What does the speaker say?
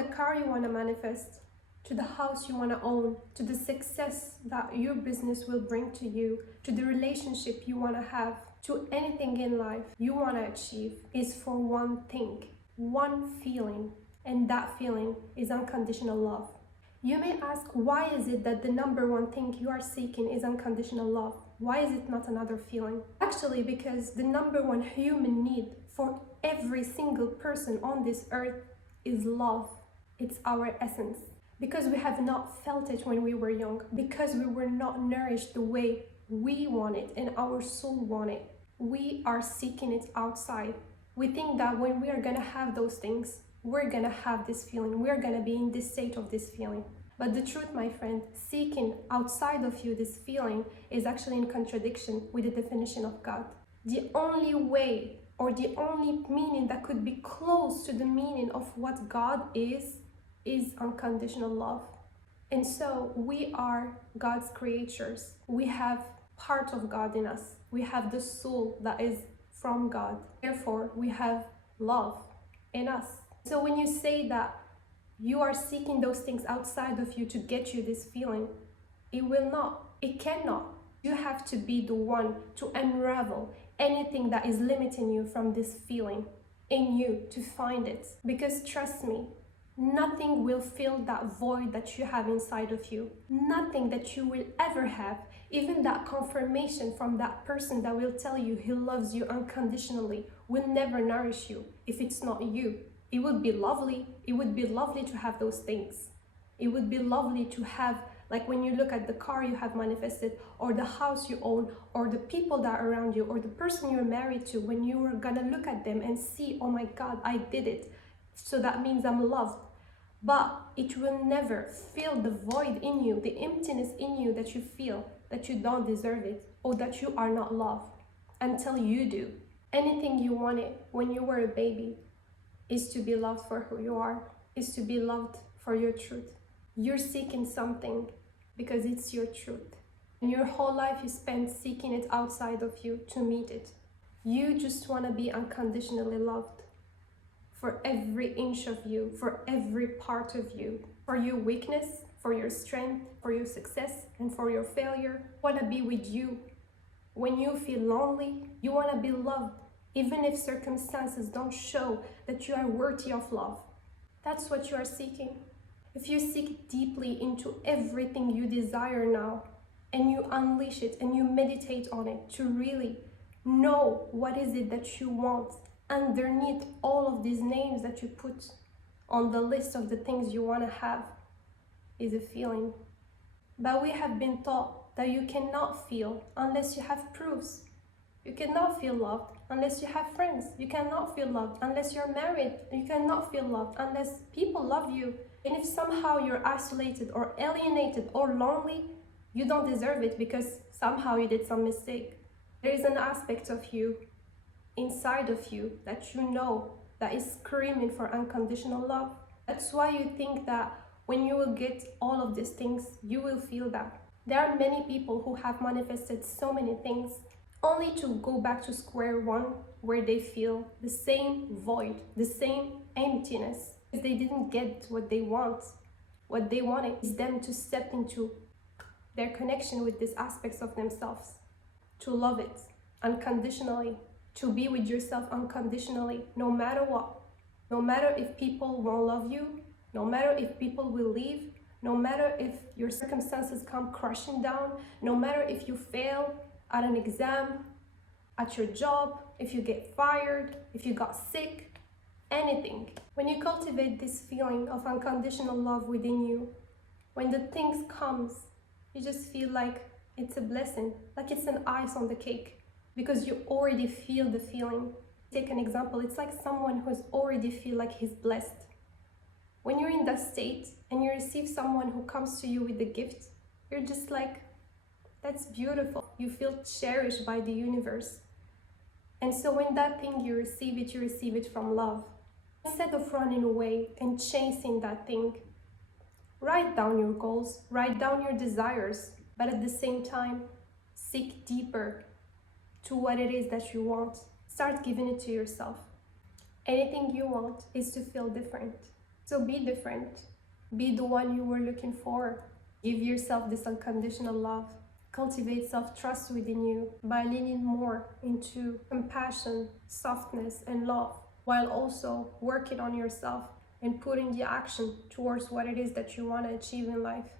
the car you want to manifest, to the house you want to own, to the success that your business will bring to you, to the relationship you want to have, to anything in life you want to achieve, is for one thing, one feeling, and that feeling is unconditional love. You may ask, why is it that the number one thing you are seeking is unconditional love? Why is it not another feeling? Actually, because the number one human need for every single person on this earth is love. It's our essence. Because we have not felt it when we were young, because we were not nourished the way we want it and our soul want it, we are seeking it outside. We think that when we are gonna have those things, we're gonna have this feeling, we're gonna be in this state of this feeling. But the truth, my friend, seeking outside of you this feeling is actually in contradiction with the definition of God. The only way or the only meaning that could be close to the meaning of what God is unconditional love. And so we are God's creatures. We have part of God in us. We have the soul that is from God. Therefore, we have love in us. So when you say that you are seeking those things outside of you to get you this feeling, it will not, it cannot. You have to be the one to unravel anything that is limiting you from this feeling in you to find it. Because trust me, nothing will fill that void that you have inside of you. Nothing that you will ever have, even that confirmation from that person that will tell you he loves you unconditionally, will never nourish you if it's not you. It would be lovely. It would be lovely to have those things. It would be lovely to have, like when you look at the car you have manifested, or the house you own, or the people that are around you, or the person you're married to, when you are gonna look at them and see, oh my God, I did it. So that means I'm loved. But it will never fill the void in you, the emptiness in you that you feel that you don't deserve it or that you are not loved until you do. Anything you wanted when you were a baby is to be loved for who you are, is to be loved for your truth. You're seeking something because it's your truth. And your whole life you spent seeking it outside of you to meet it. You just want to be unconditionally loved for every inch of you, for every part of you, for your weakness, for your strength, for your success, and for your failure. You want to be with you. When you feel lonely, you want to be loved, even if circumstances don't show that you are worthy of love. That's what you are seeking. If you seek deeply into everything you desire now, and you unleash it and you meditate on it to really know what is it that you want underneath all of these names that you put on the list of the things you want to have, is a feeling. But we have been taught that you cannot feel unless you have proofs. You cannot feel loved unless you have friends. You cannot feel loved unless you're married. You cannot feel loved unless people love you. And if somehow you're isolated or alienated or lonely, you don't deserve it because somehow you did some mistake. There is an aspect of you, inside of you, that you know that is screaming for unconditional love. That's why you think that when you will get all of these things, you will feel that. There are many people who have manifested so many things only to go back to square one, where they feel the same void, the same emptiness, because they didn't get what they want. What they wanted is them to step into their connection with these aspects of themselves, to love it unconditionally, to be with yourself unconditionally, no matter what. No matter if people won't love you, no matter if people will leave, no matter if your circumstances come crashing down, no matter if you fail at an exam, at your job, if you get fired, if you got sick, anything. When you cultivate this feeling of unconditional love within you, when the things comes, you just feel like it's a blessing, like it's an ice on the cake, because you already feel the feeling. Take an example, it's like someone who's already feel like he's blessed. When you're in that state and you receive someone who comes to you with a gift, you're just like, that's beautiful. You feel cherished by the universe. And so when that thing you receive it from love. Instead of running away and chasing that thing, write down your goals, write down your desires, but at the same time, seek deeper to what it is that you want. Start giving it to yourself. Anything you want is to feel different, So be different. Be the one you were looking for. Give yourself this unconditional love. Cultivate self-trust within you by leaning more into compassion, softness, and love, while also working on yourself and putting the action towards what it is that you want to achieve in life.